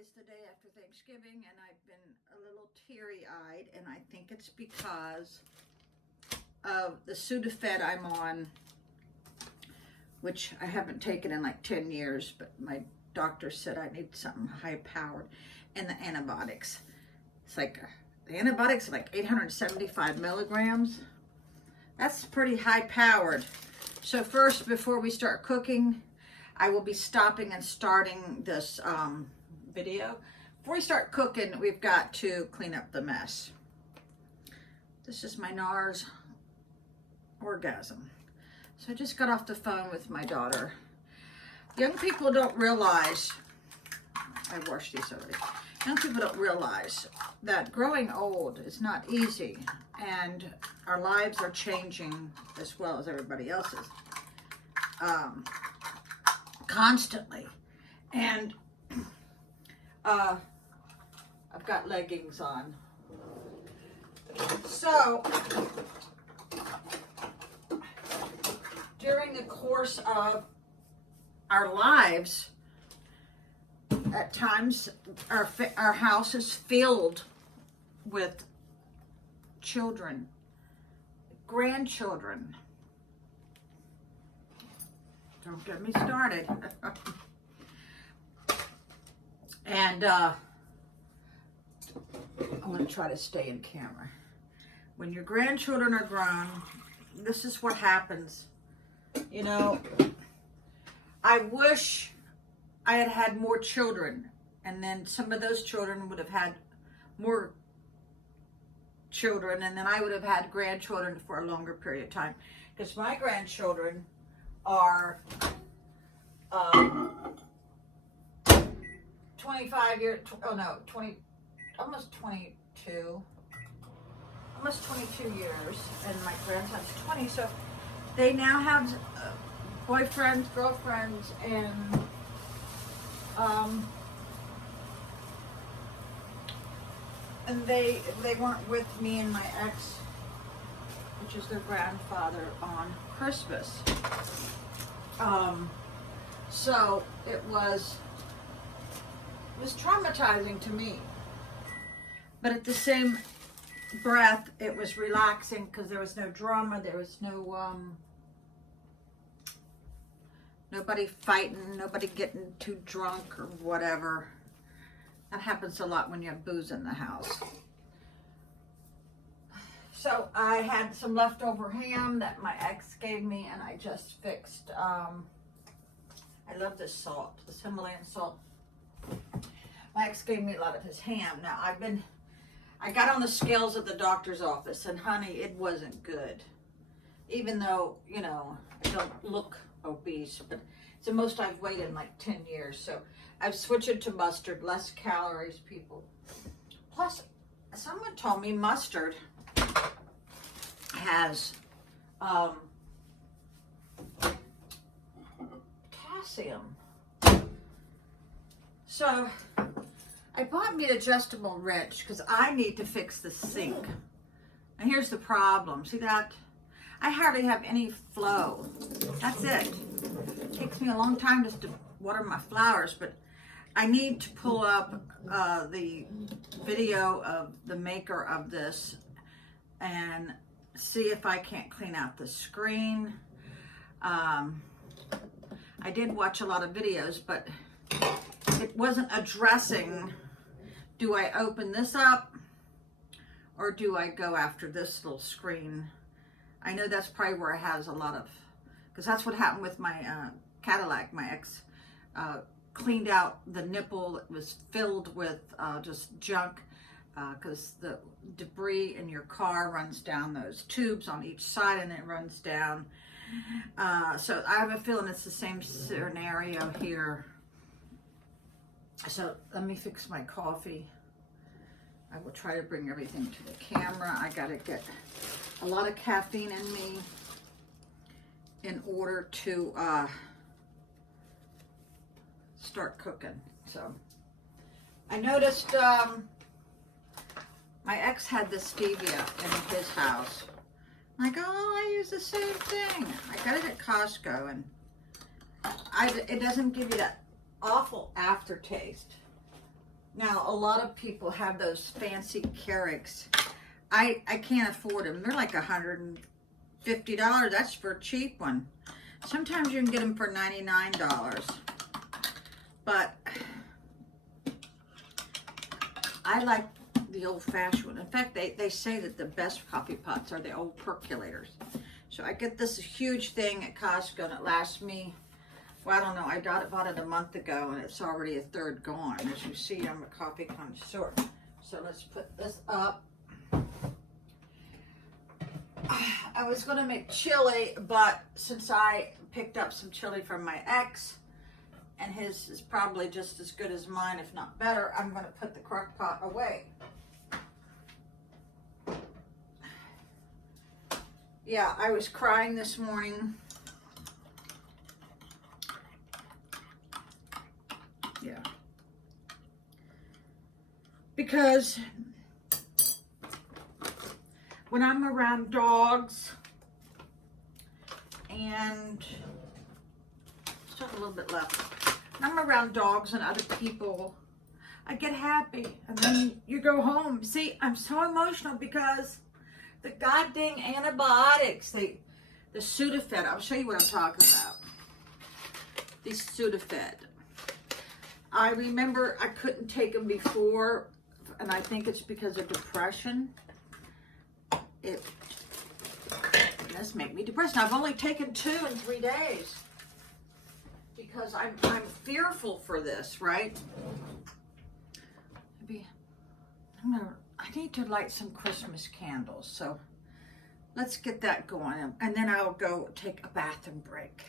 is the day after Thanksgiving, and I've been a little teary-eyed, and I think it's because of the Sudafed I'm on, which I haven't taken in like 10 years, but my doctor said I need something high-powered, and the antibiotics. It's like, the antibiotics are like 875 milligrams. That's pretty high-powered. So first, before we start cooking, I will be stopping and starting this video. Before we start cooking, we've got to clean up the mess. This is my NARS orgasm. So I just got off the phone with my daughter. Young people don't realize, I washed these already. Young people don't realize that growing old is not easy, and our lives are changing as well as everybody else's. Constantly. And I've got leggings on. So during the course of our lives, at times our house is filled with children, grandchildren. Don't get me started. And I'm going to try to stay in camera. When your grandchildren are grown, this is what happens. You know, I wish I had had more children, and then some of those children would have had more children, and then I would have had grandchildren for a longer period of time. Because my grandchildren are 25 years, oh no, 20, almost 22, almost 22 years, and my grandson's 20, so they now have boyfriends, girlfriends, and they weren't with me and my ex, which is their grandfather, on Christmas. So it was traumatizing to me, but at the same breath, it was relaxing because there was no drama, there was no nobody fighting, nobody getting too drunk or whatever. That happens a lot when you have booze in the house. So I had some leftover ham that my ex gave me, and I just fixed, I love this salt, this Himalayan salt. My ex gave me a lot of his ham. Now I got on the scales at the doctor's office, and honey, it wasn't good. Even though, you know, I don't look obese, but it's the most I've weighed in like 10 years. So I've switched it to mustard, less calories, people. Plus, someone told me mustard has potassium. So I bought me an adjustable wrench because I need to fix the sink. And here's the problem. See that? I hardly have any flow. That's it. It takes me a long time just to water my flowers, but I need to pull up the video of the maker of this and see if I can't clean out the screen. I did watch a lot of videos, but it wasn't addressing, do I open this up or do I go after this little screen? I know that's probably where it has a lot of, because that's what happened with my Cadillac. My ex cleaned out the nipple. It was filled with just junk because the debris in your car runs down those tubes on each side, and it runs down. So I have a feeling it's the same scenario here. So let me fix my coffee. I will try to bring everything to the camera. I gotta get a lot of caffeine in me in order to start cooking. So I noticed my ex had this stevia in his house. I'm like, oh, I use the same thing. I got it at Costco, and it doesn't give you that awful aftertaste. Now, a lot of people have those fancy Keurigs. I can't afford them. They're like $150. That's for a cheap one. Sometimes you can get them for $99. But I like the old-fashioned one. In fact, they say that the best coffee pots are the old percolators. So I get this huge thing at Costco, and it lasts me, well, I don't know, I bought it a month ago, and it's already a third gone. As you see, I'm a coffee connoisseur. So let's put this up. I was going to make chili, but since I picked up some chili from my ex, and his is probably just as good as mine, if not better, I'm going to put the crock pot away. Yeah, I was crying this morning. Yeah. Because when I'm around dogs and still a little bit left. When I'm around dogs and other people, I get happy. And then you go home. See, I'm so emotional because the goddamn antibiotics, the Sudafed, I'll show you what I'm talking about. These Sudafed. I remember I couldn't take them before, and I think it's because of depression. It does make me depressed. Now, I've only taken 2 in 3 days because I'm fearful for this, right? Maybe I need to light some Christmas candles, so let's get that going, and then I'll go take a bathroom break.